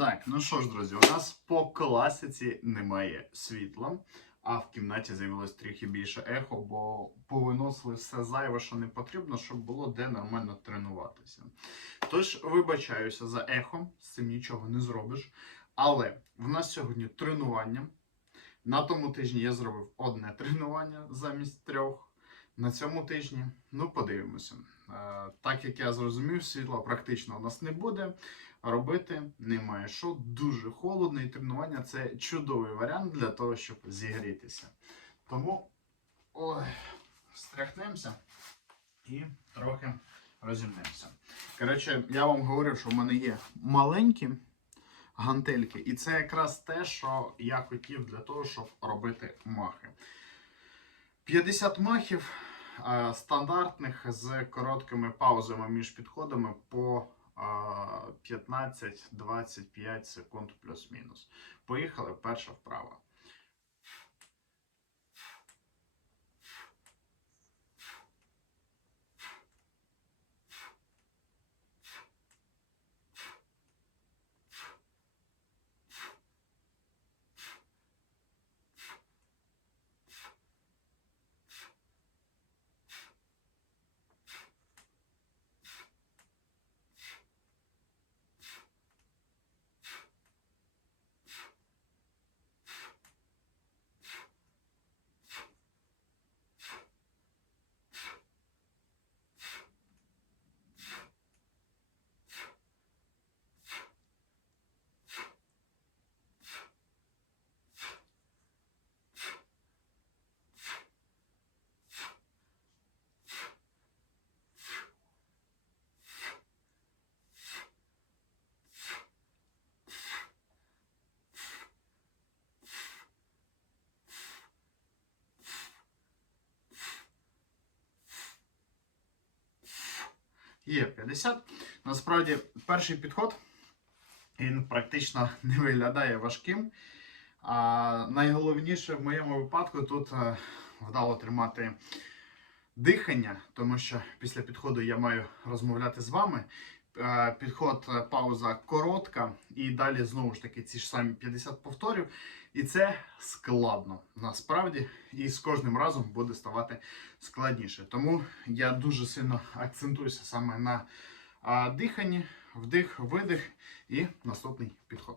Так, ну що ж, друзі, у нас по класиці немає світла, а в кімнаті з'явилось трохи більше ехо, бо повиносили все зайве, що не потрібно, щоб було де нормально тренуватися. Тож, вибачаюся за ехо, з цим нічого не зробиш. Але в нас сьогодні тренування. На тому тижні я зробив одне тренування замість трьох. На цьому тижні, ну, подивимося. Е, так як я зрозумів, світла практично у нас не буде. Робити немає що. Дуже холодно, і тренування це чудовий варіант для того, щоб зігрітися. Тому ой, стряхнемося і трохи розімнемося. Коротше, я вам говорив, що в мене є маленькі гантельки, і це якраз те, що я хотів для того, щоб робити махи. 50 махів е, стандартних з короткими паузами між підходами по 15-25 секунд плюс-мінус. Поїхали перша вправа. Є 50. Насправді, перший підход він практично не виглядає важким. А найголовніше в моєму випадку тут е, вдало тримати дихання, тому що після підходу я маю розмовляти з вами. Е, Підход, е, пауза коротка, і далі знову ж таки ці ж самі 50 повторів. І це складно насправді, і з кожним разом буде ставати складніше. Тому я дуже сильно акцентуюся саме на диханні, вдих, видих і наступний підход.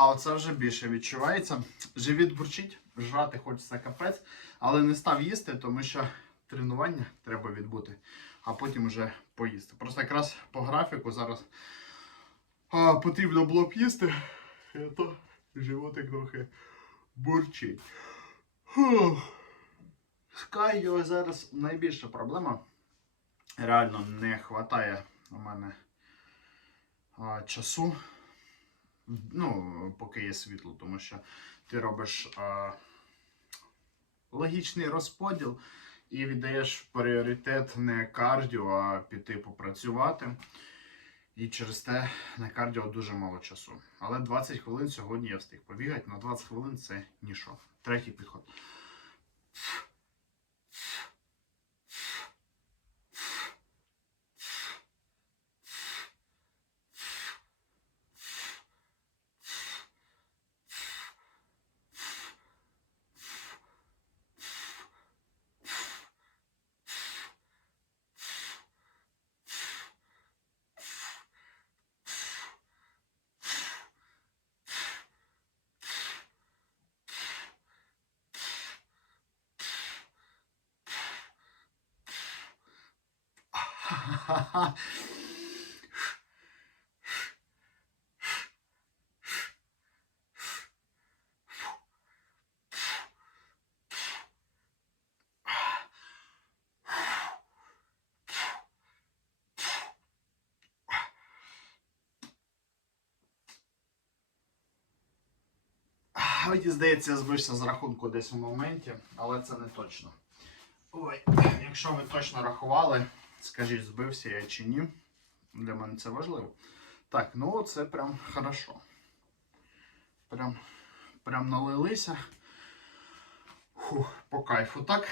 А оце вже більше відчувається. Живіт бурчить, жрати хочеться капець, але не став їсти, тому що тренування треба відбути, а потім вже поїсти. Просто якраз по графіку зараз а, потрібно було б їсти, і то животик трохи бурчить. З кардіо зараз найбільша проблема. Реально не вистачає у мене а, часу ну, поки є світло, тому що ти робиш а, логічний розподіл і віддаєш пріоритет не кардіо, а піти попрацювати. І через те на кардіо дуже мало часу. Але 20 хвилин сьогодні я встиг побігати. На 20 хвилин це ніщо. Третій підход. Мені здається, я збився з рахунку десь у моменті, але це не точно. Ой, якщо ви точно рахували, скажіть, збився я чи ні. Для мене це важливо. Так, ну це прям хорошо. Прям, прям налилися. Фух, по кайфу. Так.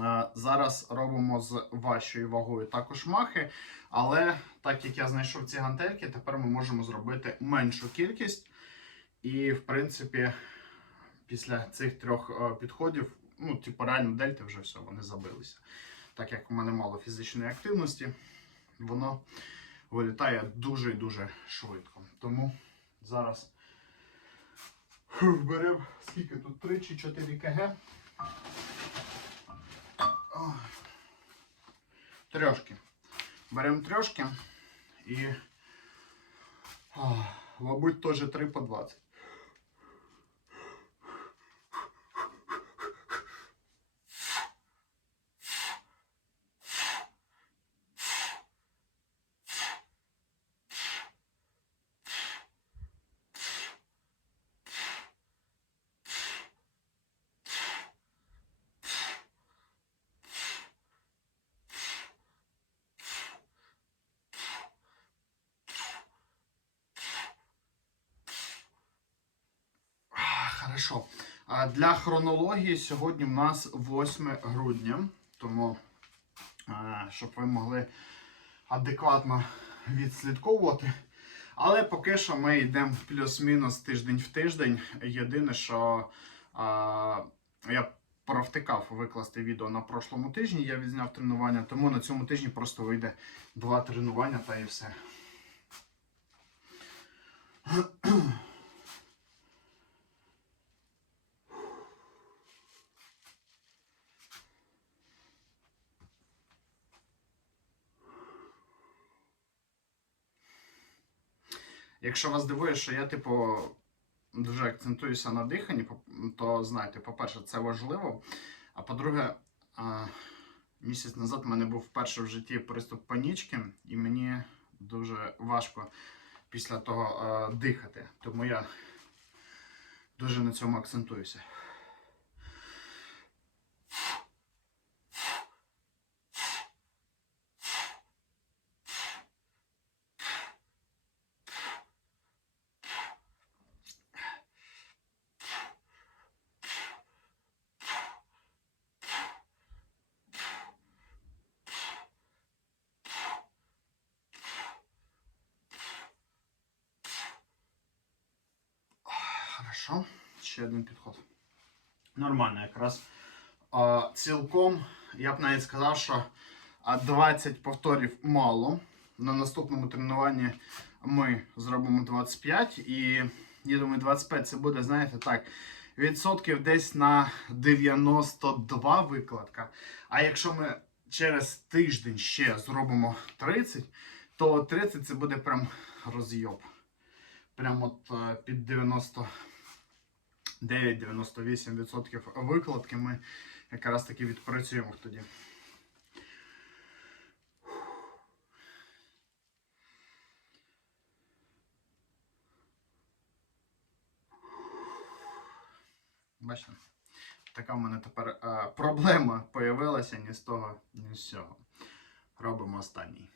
Е, Зараз робимо з вашою вагою також махи, але так як я знайшов ці гантельки, тепер ми можемо зробити меншу кількість. І, в принципі, після цих трьох е, підходів, ну, типу, реально дельти вже все, вони забилися. Так як у мене мало фізичної активності, воно вилітає дуже і дуже швидко. Тому зараз беремо скільки тут 3 чи 4 кг. Трьошки. Беремо трьошки і, мабуть, теж 3 по 20. А, Хорошо. А Для хронології сьогодні в нас 8 грудня, тому щоб ви могли адекватно відслідковувати. Але поки що ми йдемо плюс-мінус тиждень в тиждень. Єдине, що а, я провтикав викласти відео на прошлому тижні, я відзняв тренування, тому на цьому тижні просто вийде два тренування та і все. Якщо вас дивує, що я, типу, дуже акцентуюся на диханні, то знайте, по-перше, це важливо. А по-друге, місяць назад в мене був вперше в житті приступ панічки, і мені дуже важко після того дихати. Тому я дуже на цьому акцентуюся. Хорошо. Ще один підход. Нормально, якраз. А, цілком, я б навіть сказав, що 20 повторів мало. На наступному тренуванні ми зробимо 25. І я думаю, 25 це буде, знаєте, так, відсотків десь на 92 викладка. А якщо ми через тиждень ще зробимо 30, то 30 це буде прям розйоб. Прям от е, під 90. 9-98% викладки ми якраз таки відпрацюємо тоді. Бачите? Така в мене тепер е, проблема появилася ні з того, ні з цього. Робимо останній.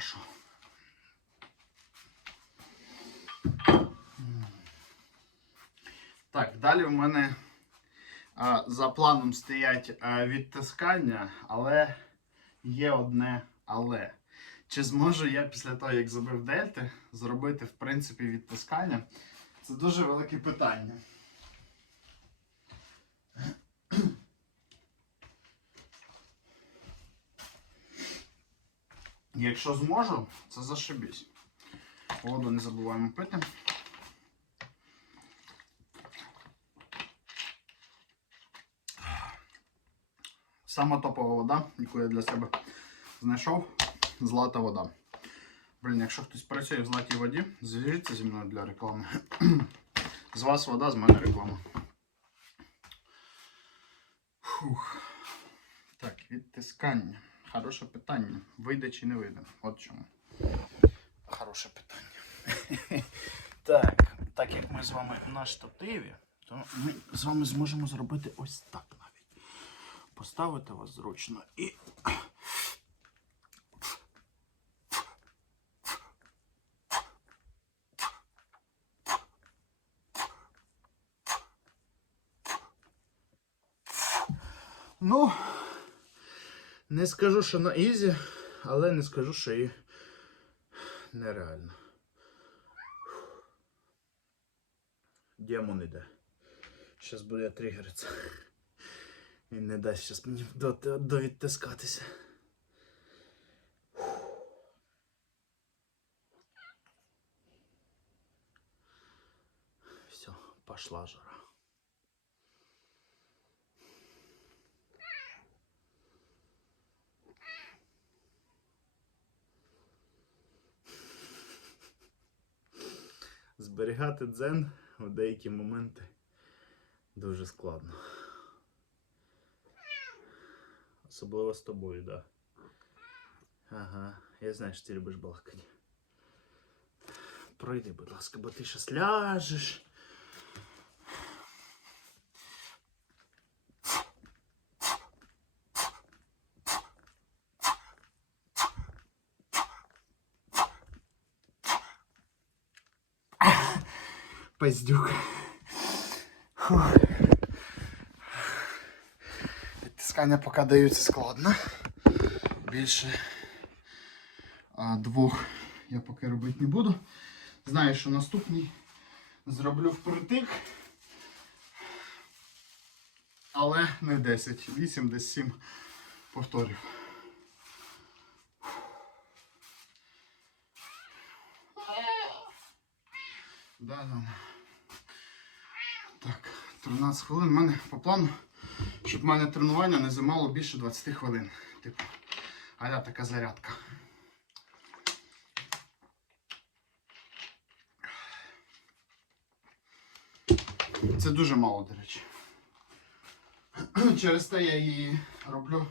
Хорошо. Так, далі в мене а, за планом стоять а, відтискання, але є одне але. Чи зможу я після того, як забив дельти, зробити, в принципі, відтискання? Це дуже велике питання. Якщо зможу, це зашибісь. Воду не забуваємо пити. Сама топова вода, яку я для себе знайшов. Злата вода. Блін, якщо хтось працює в златій воді, зв'яжіться зі мною для реклами. З вас вода, з мене реклама. Фух. Так, відтискання. Хороше питання. Вийде чи не вийде? От чому. Хороше питання. так, так як ми з вами на штативі, то ми з вами зможемо зробити ось так навіть. Поставити вас зручно і. Ну, не скажу, що на ізі, але не скажу, що і нереально. Демон іде. Щас буде тригеритися. Він не дасть щас мені довідтискатися. Все, пошла жара. Зберігати дзен в деякі моменти дуже складно. Особливо з тобою, так. Да. Ага, я знаю, що ти любиш балакати. Пройди, будь ласка, бо ти щас ляжеш. Пиздюк. Фух. Відтискання поки даються складно. Більше а, двох я поки робити не буду. Знаю, що наступний зроблю впритик. Але не 10, 8, десь 7 повторів. Да, да. Так, 13 хвилин. У мене по плану, щоб в мене тренування не займало більше 20 хвилин. Типу, аля така зарядка. Це дуже мало, до речі. Через те я її роблю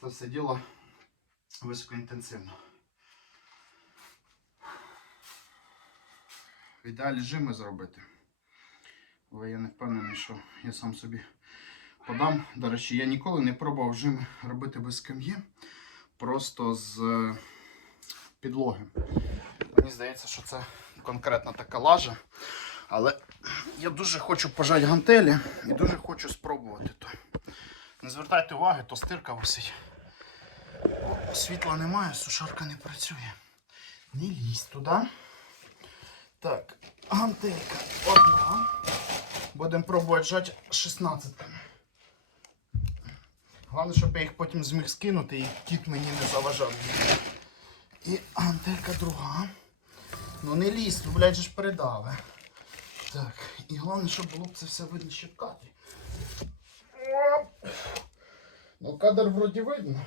це все діло високоінтенсивно. В ідеалі жими зробити. Але я не впевнений, що я сам собі подам. До речі, я ніколи не пробував жими робити без скам'ї, просто з е, підлоги. Мені здається, що це конкретна така лажа. Але я дуже хочу пожати гантелі і дуже хочу спробувати то. Не звертайте уваги, то стирка висить. О, світла немає, сушарка не працює. Не лізь туди. Так, гантелька одна. Будемо пробувати жати 16 Головне, щоб я їх потім зміг скинути і кіт мені не заважав. І гантелька друга. Ну не лізь, ну, блядь, же ж передали. Так, і головне, щоб було б це все видно ще в кадрі. Ну, кадр вроді видно.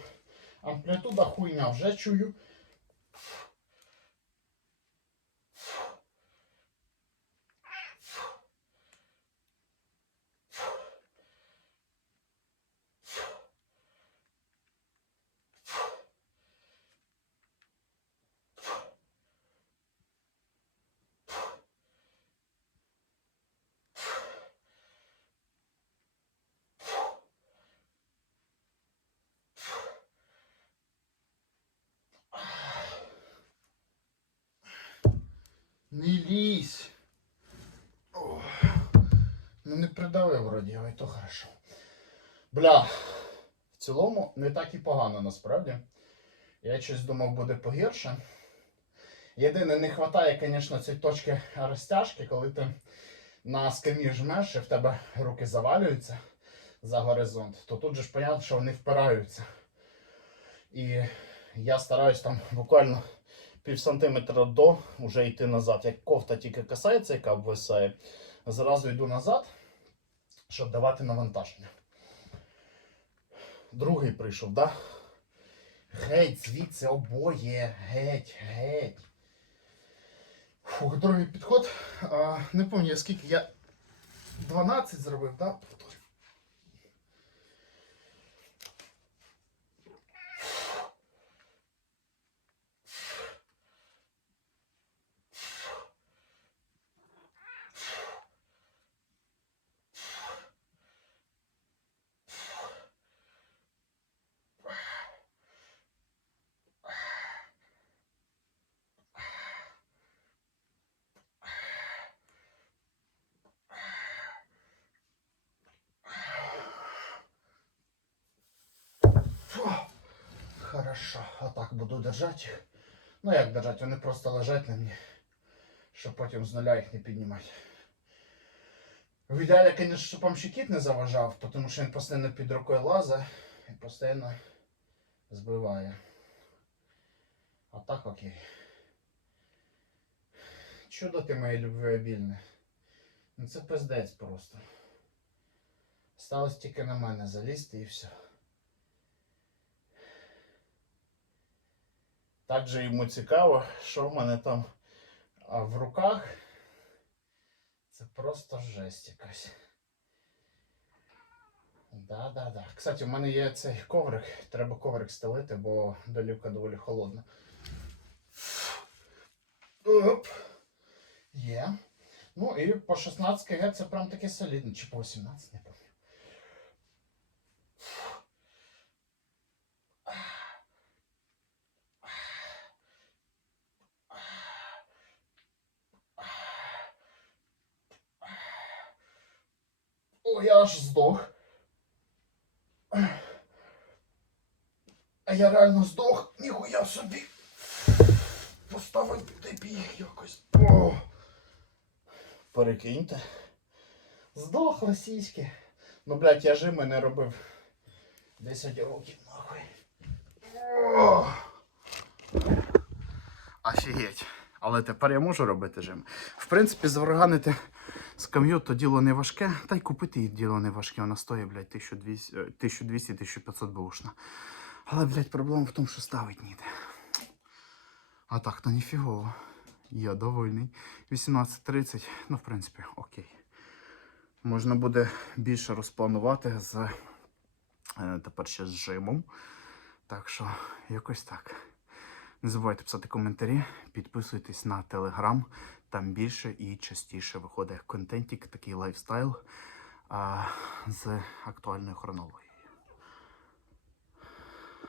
Амплітуда хуйня вже чую. Не лізь. О, ну не придавив вроді, але то хорошо. Бля, в цілому не так і погано насправді. Я щось думав, буде погірше. Єдине, не вистачає, звісно, цієї точки розтяжки, коли ти на скамі жмеш і в тебе руки завалюються за горизонт, то тут же ж понятно, що вони впираються. І я стараюсь там буквально пів сантиметра до вже йти назад. Як кофта тільки касається, яка обвисає, зразу йду назад, щоб давати навантаження. Другий прийшов, да? Геть, звідси обоє, геть, геть. Фух, другий підход. А, не пам'ятаю, скільки я 12 зробив, так? да? Хорошо, отак буду держати їх. Ну як держати, вони просто лежать на мені, щоб потім з нуля їх не піднімати. В ідеалі, звісно, щоб вам ще кіт не заважав, тому що він постійно під рукою лазить і постійно збиває. А так окей. Чудо ти моє любвеобільне. Ну це пиздець просто. Сталося тільки на мене залізти і все. Так йому цікаво, що в мене там в руках. Це просто жесть якась. Да-да-да. Кстати, у мене є цей коврик. Треба коврик стелити, бо долівка доволі холодна. Оп. Є. Ну і по 16 кг це прям таке солідне. Чи по 18, не пам'ятаю. О, я аж здох. А я реально здох. Ніхуя собі. Поставити біг якось. О. Перекиньте. Здох російське. Ну, блядь, я жими не робив. 10 років нахуй. Офігеть. Але тепер я можу робити жим. В принципі, зварганити скам'ю то діло не важке, та й купити її діло не важке. Вона стоїть, блядь, 1200-1500 бушна. Але, блядь, проблема в тому, що ставить ніде. А так, то ніфігово. Я довольний. 18.30, ну, в принципі, окей. Можна буде більше розпланувати з е, тепер ще з жимом. Так що, якось так. Не забувайте писати коментарі, підписуйтесь на телеграм. Там більше і частіше виходить контентик, такий лайфстайл а, з актуальною хронологією.